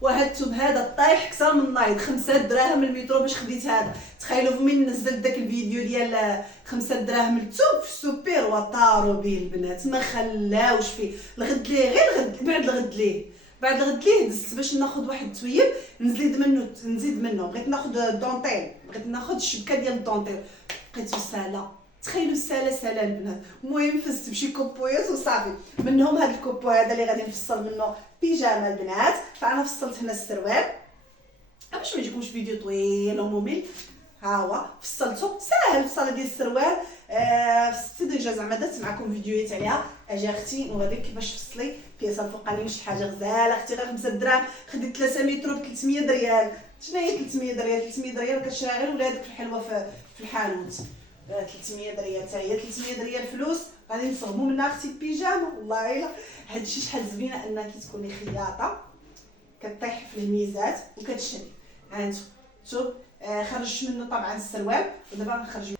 وهذا الثوب هذا طايح اكثر من نايض، 5 دراهم المترو باش خديت هذا. تخيلوا من نزلت داك الفيديو ديال 5 دراهم الثوب في السوبر وطاروا به البنات، ما خلاوش فيه. الغد ليه غير الغد، بعد الغد ليه دزت باش ناخذ واحد التويب نزيد منه. بغيت ناخذ دونطيل، بغيت ناخذ الشبكه ديال الدونطيل، لقيتو سالا. تخيلوا سالا البنات. المهم فزت بشي كوبويات وصافي. منهم هذا الكوبو هذا اللي غادي نفصل منه بيجامه البنات. فانا فصلت هنا السروال باش ما يجيكمش فيديو طويل وممل. ها هو فصلته، ساهل الفصاله ديال السروال. فصلت ديجا زعما درت معكم فيديوهات عليها. اجي اختي نوريك كيفاش فصلي البياسه الفوقانيه. شي حاجه غزاله اختي، غير 5 دراهم. خديت 3 متر ب 300 ريال. شنو هي 300 ريال؟ 300 ريال كتشري غير ولادك في الحلوه في الحانوت. 300 ريال حتى هي 300 ريال فلوس غادي نصوبوا منها اختي البيجامه. والله الا هادشي شحال زوينه انك تكوني خياطه كطيح في الميزات وكتشري. هانتو شوف خرجت منه طبعا السروال ودابا غنخرج.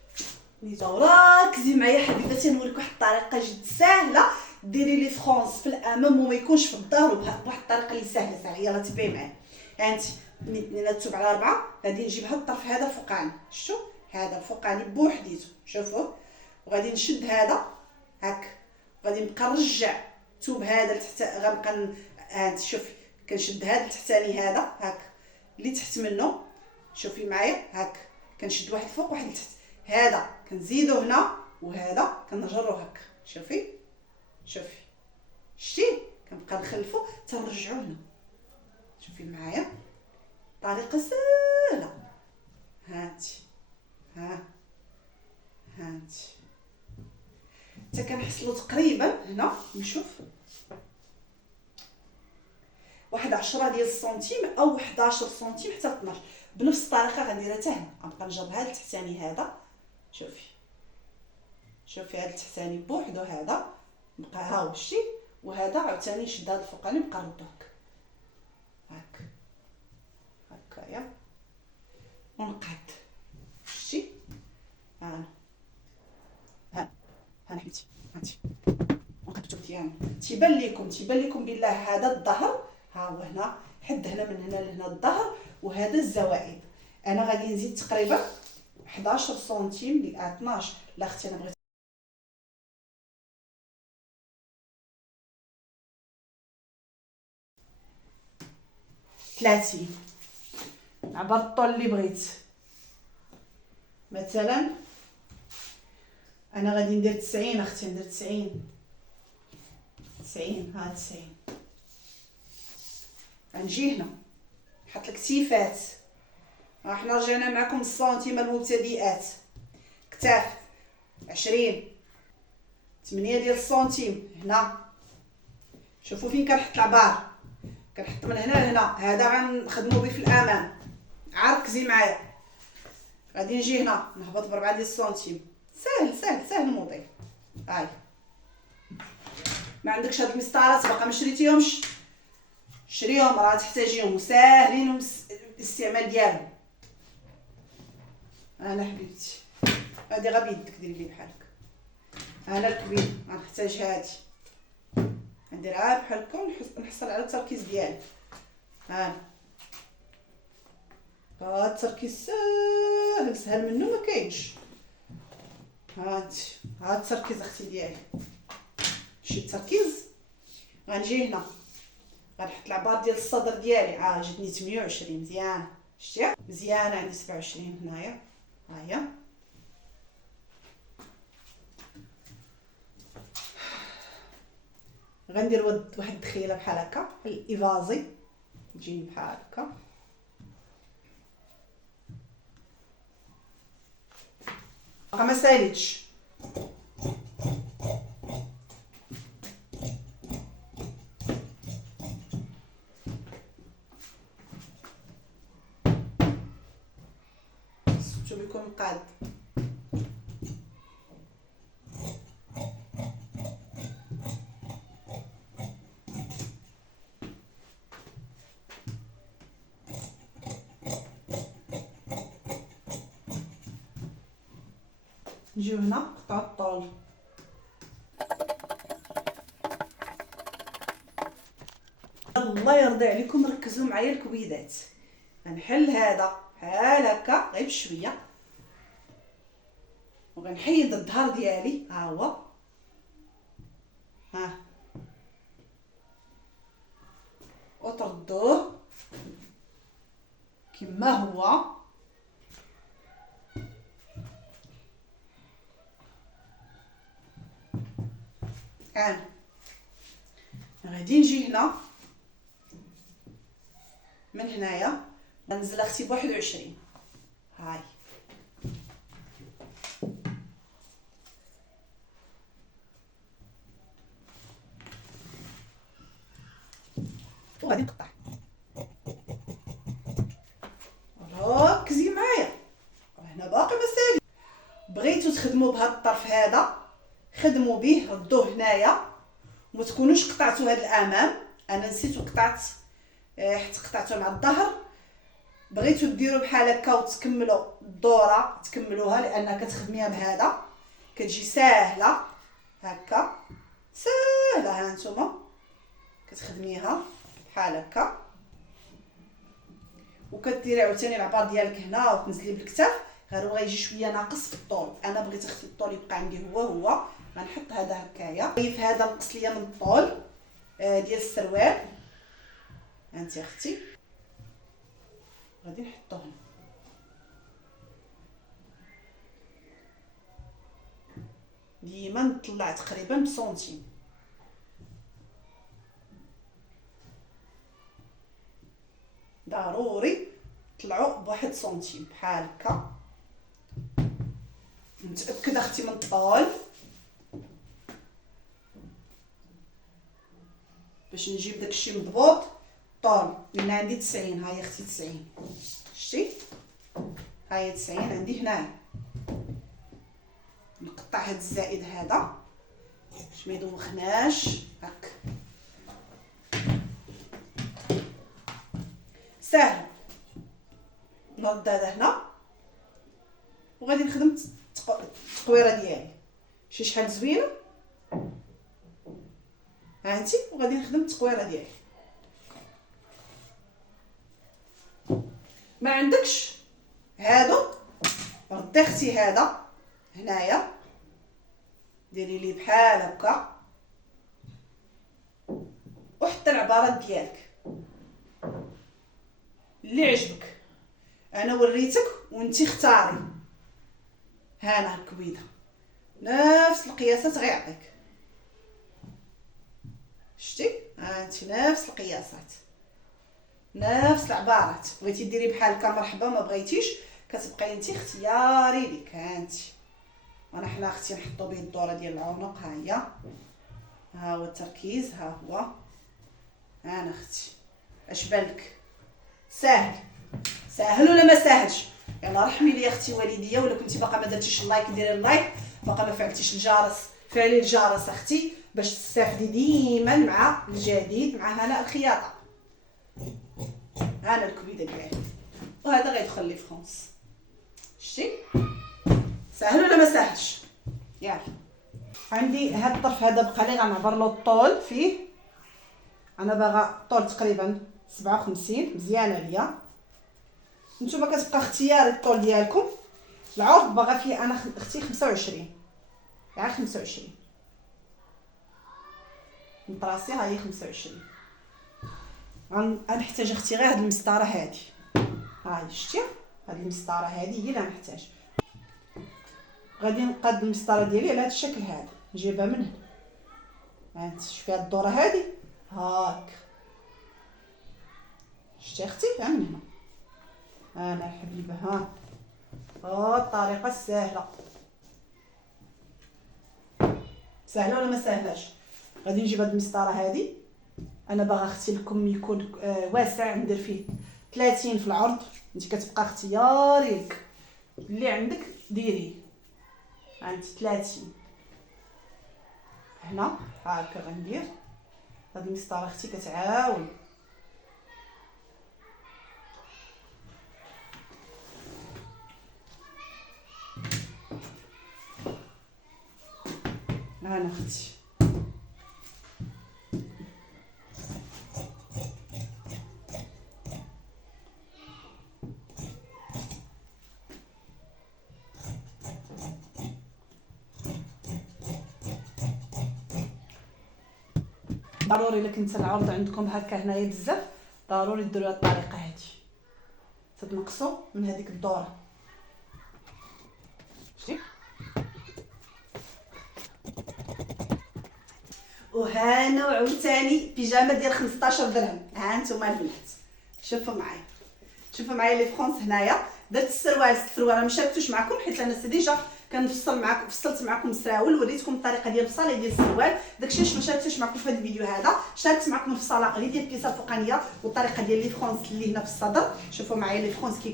ركزي معايا حبيباتي، نوريك واحد الطريقه جد ساهله ديري لي فرونس في الامام وما يكونش في الظهر بواحد الطريقه اللي ساهله. يلا تبعي معايا. هانتي نينا الثوب على 4 غادي نجيب هاد الطرف هذا فوقاني. شفتوا هذا الفوقاني بوحديته، شوفوا. وغادي نشد هذا هاك، غادي نبقى نرجع الثوب هذا لتحت. غنبقى هانتي شوفي كنشد هذا التحتاني هذا هاك اللي تحت منه. شوفي معايا هاك كنشد واحد الفوق واحد لتحت. هذا كنزيدو هنا وهذا كنجرو هاك. شوفي شتي كنبقى نخلفو حتى نرجعو هنا. شوفي معايا طريقه سهله. هانتي هانتي حتى كنحصلو تقريبا هنا. نشوف واحد 10 ديال السنتيم او 11 سنتيم حتى 12. بنفس الطريقه غنديرها حتى هنا. غنبقى نجر هذا التحتاني هذا. شوفي هذا التحتاني بوحدو هذا بقى ها هو شتي. وهذا عاوتاني نشد هذا الفوقاني نبقى نردو هكايا ونقاد. شتي ها حبيبتي هانتي ونقدو مزيان. تيبان لكم بالله هذا الظهر ها هو هنا حد هنا من هنا لهنا الظهر، وهذا الزوائد. انا غادي نزيد تقريبا 11 سنتيم ل 12. لا اختي انا بغيت 30 عبر الطول اللي بغيت. مثلا انا غادي ندير 90 اختي، ندير 90 ها 90. غنجي هنا نحط لك سيفات. حنا رجعنا معكم السنتيم المبتدئات. كتاف 20 8 ديال السنتيم هنا. شوفوا فين كنحط العبار، كنحط من هنا لهنا. هذا غنخدموا به في الامام. ركزي معايا. غادي نجي هنا نهبط ب 4 ديال السنتيم. سهل الموضوع. هاي ما عندكش هاد المسطرات باقا ما شريتيهمش، شريهم راه تحتاجيهم وساهلين الاستعمال ديالهم. انا حبيبتي هادي غير بيدك ديري لي بحال هكا. انا الكبير غنحتاج هادي نديرها بحال هكا ونحصل على التركيز ديالي. هذا التركيز سهل منه ما كاينش. هاد التركيز اختي ديالي. شي التركيز. غنجي هنا غنحط العبار ديال الصدر ديالي. جاتني 28 مزيان. شتي مزيان. عندي 27 هنايا. ها هي غندير واحد الدخيله بحال هكا الايفازي تجيني بحال هكا. باقا ما ساليتش. الثوب يكون قاد. نجيو هنا قطع الطول. الله الله يرضي عليكم ركزوا معايا الكويدات. غنحل هذا بحال هكا غير بشويه، وغنحيد الظهر ديالي، ها هو، ها، وتردوه كما هو. انا غادي نجي هنا من هنايا غنزل اختي ب21، هاي وغادي نقطع. ركزي معايا، هنا باقي مسالي. بغيتو تخدموا بهذا الطرف هذا خدموا به، ردوه هنايا، وما تكونوش قطعتوا هذا الامام. انا نسيت وقطعت حيت قطعته مع الظهر. بغيتو ديروا بحال هكا وتكملوا الدوره، تكملوها لان كتخدميها بهذا كتجي ساهله هكا، ساهله. ها نتوما كتخدميها بحال هكا، وكديري عاوتاني العبار ديالك هنا وتنزلي بالكتاف، غير غيجي شويه ناقص في الطول. انا بغيت اختي الطول يبقى عندي هو غنحط هذا هكايا. طيب هذا نقص ليا من الطول ديال السروال، انت اختي غادي نحطو هنا. ديما نطلع تقريبا بسنتيم، ضروري طلعوا بواحد سنتيم بحال هكا. متاكده اختي من الطول باش نجيب داكشي مضبوط. طول لان عندي 90، هاهي اختي 90، شتي هاهي 90 عندي هنا. نقطع هاد الزائد هذا باش ما يدوخناش هاك، ساهل. نرد هذا هنا وغادي نخدم التقويره ديالي. شي شحال زوينه، ها انتي، وغادي نخدم التقويره ديالي. ما عندكش هادو، ردي اختي هذا هنايا، ديري لي بحال هكا، وحتى العبارات ديالك اللي عجبك. انا وريتك وانتي اختاري. هانا الكويده نفس القياسات غيعطيك، شتي؟ ها انت نفس القياسات نفس العبارات. بغيتي ديري بحال هكا مرحبا، ما بغيتيش كتبقاي انت اختياري ليك. ها انت، وانا حنا اختي نحطو به الدوره ديال العنق. ها هي، ها هو التركيز، ها هو. انا اختي اش بالك؟ ساهل ساهل ولا ما ساهلش؟ يلا رحمي لي اختي والديه، ولا كنتي باقا ما درتيش اللايك ديري اللايك، باقا ما فعلتيش الجرس فعلي الجرس اختي باش تستافدي ديما مع الجديد مع هناء الخياطه. هانا الكبيده ديالي، وهذا غيدخل لي فرونس. شتي ساهل ولا ما ساهلش؟ يلا عندي هاد الطرف هذا بقى لي غنعبر له الطول فيه. انا باغا الطول تقريبا 57، مزيانه ليا. نتوما كتبقى اختياري الطول ديالكم. العرض باغا فيه انا اختي 25، يعني 25 من راسي، ها هي 25. غنحتاج اختي غير هاد المسطره هادي، ها هي شتي، هاد المسطره هادي هي اللي غنحتاج. غادي نقاد المسطره ديالي على هاد الشكل هذا، نجيبها من هنا. ها انت شوفي هاد الدوره هادي هاك، شتي اختي؟ ها من هنا. انا الحبيبه، ها الطريقه السهله. سهله ولا ما سهلاش؟ غادي نجيب هاد المسطره هادي. انا باغا اختي الكم يكون واسع، ندير فيه 30 في العرض. انت كتبقى اختياري لك اللي عندك ديريه. عندي 30 هنا هاكا غندير. هاد المسطره اختي كتعاون. انا اختي ضروري الا كنت العرض عندكم هكا هنايا بزاف ضروري ديروها الطريقه هذه، تتنقصوا من هذيك الدوره. شتي وهانا وعاوتاني بيجامه ديال 15 درهم. ها انتم البنات شوفوا معايا، شوفوا معايا لي فرونس هنايا. درت السروال ما شاركتوش معكم حيت انا ديجا كنفصل معكم، فصلت معكم السراول وريتكم الطريقه ديال الفصاله ديال السروال. داكشي علاش ما شاركتش معكم في هذا الفيديو هذا. شاركت معكم الفصاله غير ديال البيسه الفوقانيه والطريقه ديال لي فرونس اللي هنا في الصدر. شوفوا معايا لي فرونس كي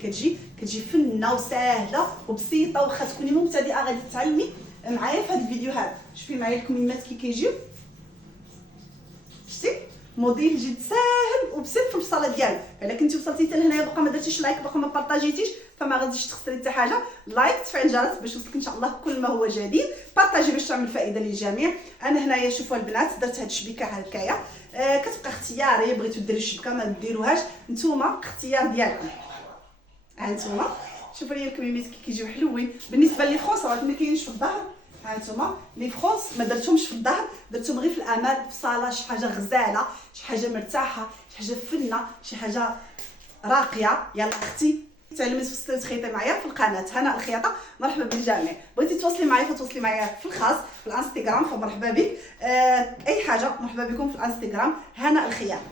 كتجي فنه وسهله وبسيطه، واخا تكوني مبتدئه غادي تعلمي معايا في هذا الفيديو هذا. شوفي معايا الكميمات كي كيجيو، شتي موديل جد ساهل وبسيط في الفصاله ديالو. الا كنتي وصلتي حتى لهنايا باقا ما درتيش لايك، باقا ما بارطاجيتيش، فما غاديش تخسري حتى حاجه. لايك تفعيل الجرس باش يوصلك ان شاء الله كل ما هو جديد. بارطاجي باش تعمل فائده للجميع. انا هنايا شوفوا البنات درت هاد الشبيكه هكايا، كتبقى اختياري، بغيتو ديروا الشبكه ما ديروهاش نتوما، اختيار ديالكم. ها نتوما شوفوا لي الكميمات كي كيجيو حلوين. بالنسبه لي فرونس راه ما كاينش في الظهر. ها نتوما لي فرونس ما درتهمش في الظهر، درتهم غير في الامام في الصاله. شي حاجه غزاله، شي حاجه مرتاحه، شي حاجه فنه، شي حاجه راقيه. يلا اختي تعلمي تخيطي معايا في القناه هنا الخياطه. مرحبا بالجميع. بغيتي تواصلي معايا فتواصلي معايا في الخاص في الانستغرام، فمرحبا بك. اي حاجه مرحبا بكم في الانستغرام هنا الخياطه.